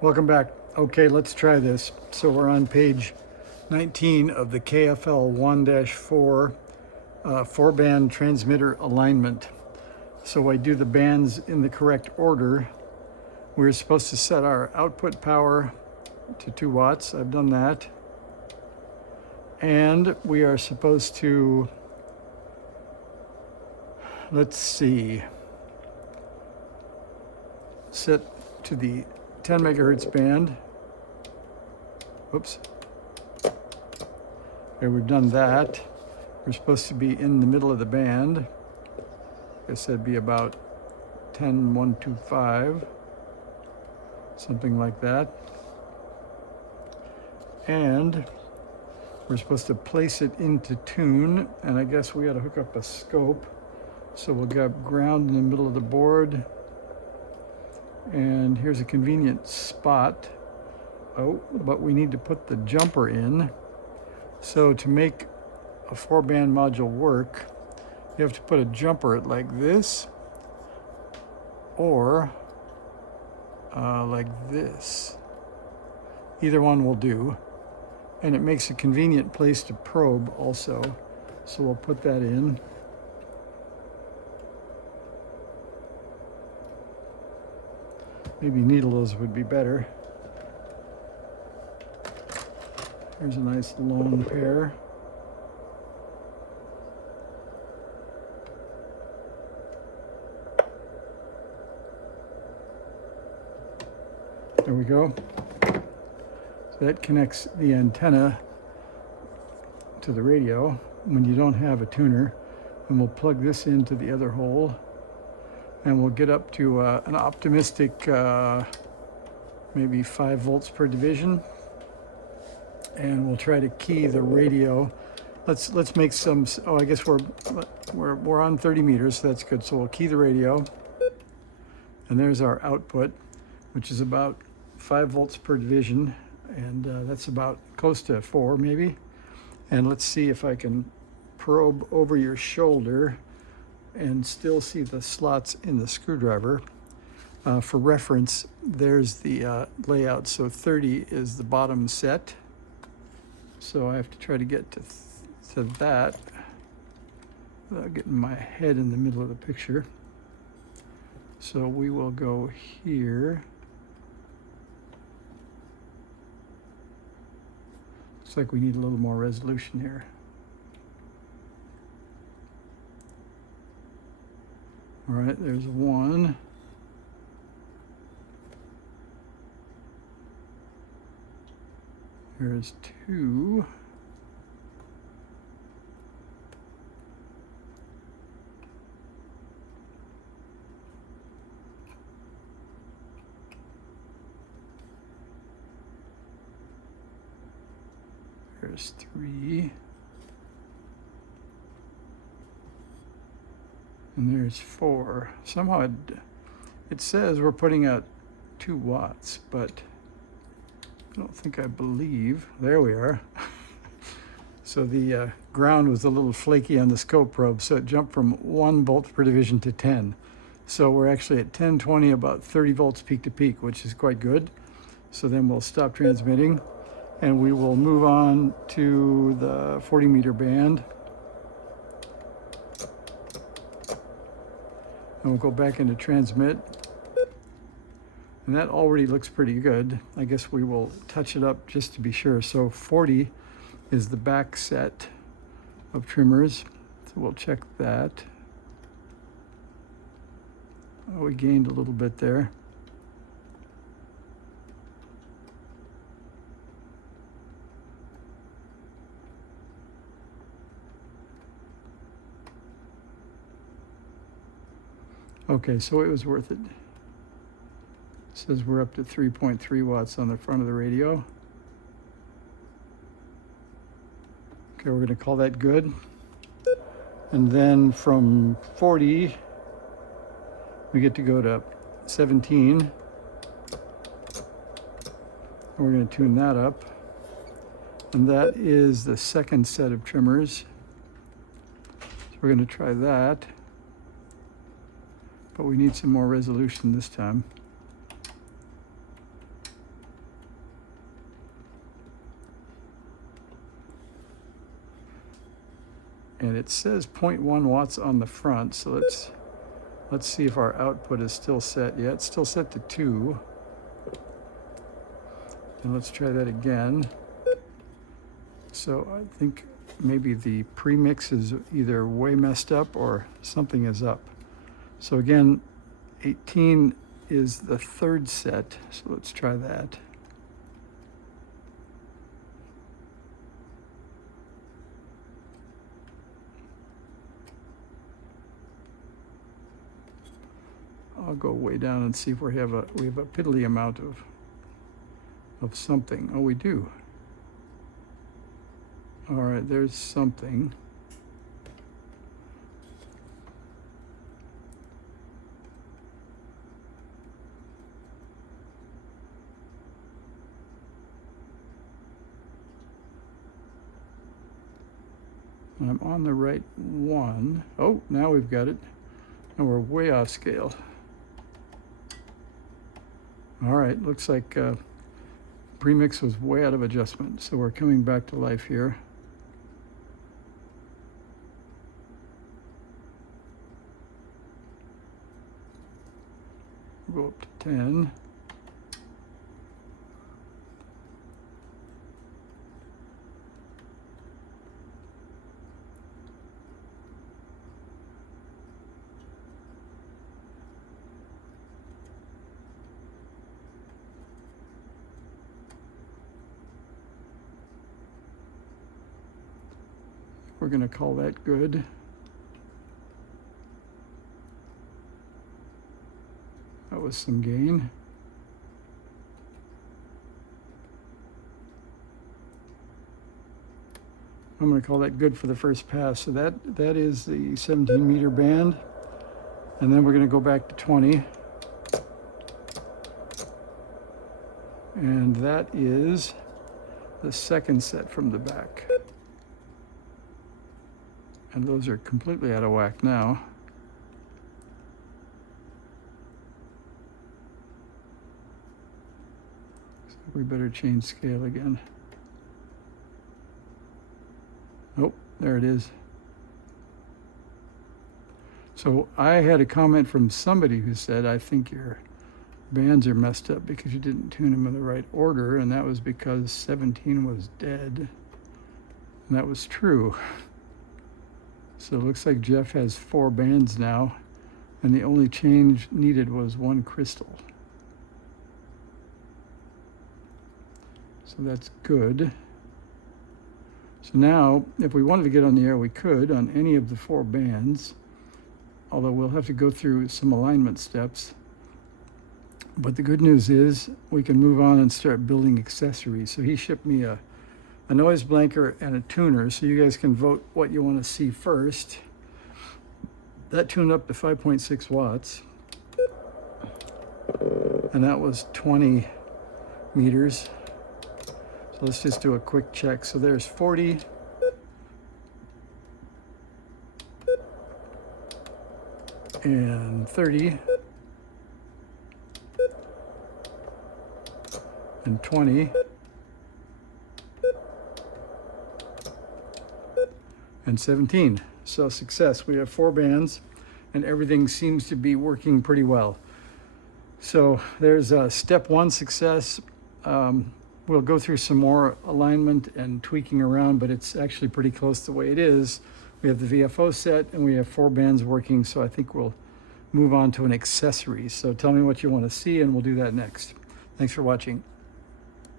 Welcome back. Okay, let's try this. So we're on page 19 of the KFL 1-4 4-band transmitter alignment. So I do the bands in the correct order. We're supposed to set our output power to 2 watts. I've done that. And we are supposed to, let's see, set to the 10 megahertz band. Oops. Okay, we've done that. We're supposed to be in the middle of the band. I guess that'd be about 10.125, something like that. And we're supposed to place it into tune, and I guess we got to hook up a scope. So we'll get ground in the middle of the board. And here's a convenient spot. Oh, but we need to put the jumper in. So to make a 4-band module work, you have to put a jumper like this, or like this. Either one will do. And it makes a convenient place to probe also. So we'll put that in. Maybe needles would be better. Here's a nice lone pair. There we go. So that connects the antenna to the radio when you don't have a tuner. And we'll plug this into the other hole. And we'll get up to an optimistic maybe 5 volts per division. And we'll try to key the radio. Let's make some, I guess we're on 30 meters, so that's good. So we'll key the radio. And there's our output, which is about 5 volts per division. And that's about close to 4 maybe. And let's see if I can probe over your shoulder and still see the slots in the screwdriver. For reference, there's the layout. So 30 is the bottom set. So I have to try to get to that without getting my head in the middle of the picture. So we will go here. Looks like we need a little more resolution here. All right, there's 1. Here's 2. Here's 3. And there's 4. Somehow it says we're putting out 2 watts, but I don't think I believe. There we are. So the ground was a little flaky on the scope probe, so it jumped from 1 volt per division to 10. So we're actually at 1020, about 30 volts peak to peak, which is quite good. So then we'll stop transmitting, and we will move on to the 40 meter band. And we'll go back into transmit. And that already looks pretty good. I guess we will touch it up just to be sure. So 40 is the back set of trimmers. So we'll check that. Oh, we gained a little bit there. Okay, so it was worth it. Says we're up to 3.3 watts on the front of the radio. Okay, we're going to call that good. And then from 40, we get to go to 17. And we're going to tune that up. And that is the second set of trimmers. So we're going to try that. But we need some more resolution this time. and it says 0.1 watts on the front. So let's see if our output is still set. Yeah, it's still set to 2. And let's try that again. So I think maybe the premix is either way messed up or something is up. So again, 18 is the third set. So let's try that. I'll go way down and see if we have a piddly amount of something. Oh, we do. All right, there's something. I'm on the right one. Oh, now we've got it. And we're way off scale. All right, looks like premix was way out of adjustment. So we're coming back to life here. We'll go up to 10. We're going to call that good. That was some gain. I'm going to call that good for the first pass. So that is the 17-meter band. And then we're going to go back to 20. And that is the second set from the back. And those are completely out of whack now. So we better change scale again. Oh, there it is. So I had a comment from somebody who said, I think your bands are messed up because you didn't tune them in the right order, and that was because 17 was dead. And that was true. So it looks like Jeff has 4 bands now, and the only change needed was 1 crystal. So that's good. So now, if we wanted to get on the air, we could on any of the 4 bands, although we'll have to go through some alignment steps. But the good news is we can move on and start building accessories. So he shipped me a noise blanker and a tuner, so you guys can vote what you want to see first. That tuned up to 5.6 watts, and that was 20 meters. So let's just do a quick check. So there's 40, and 30, and 20, and 17. So success. We have 4 bands and everything seems to be working pretty well. So there's step 1 success. We'll go through some more alignment and tweaking around, but it's actually pretty close to the way it is. We have the VFO set and we have 4 bands working. So I think we'll move on to an accessory. So tell me what you want to see and we'll do that next. Thanks for watching.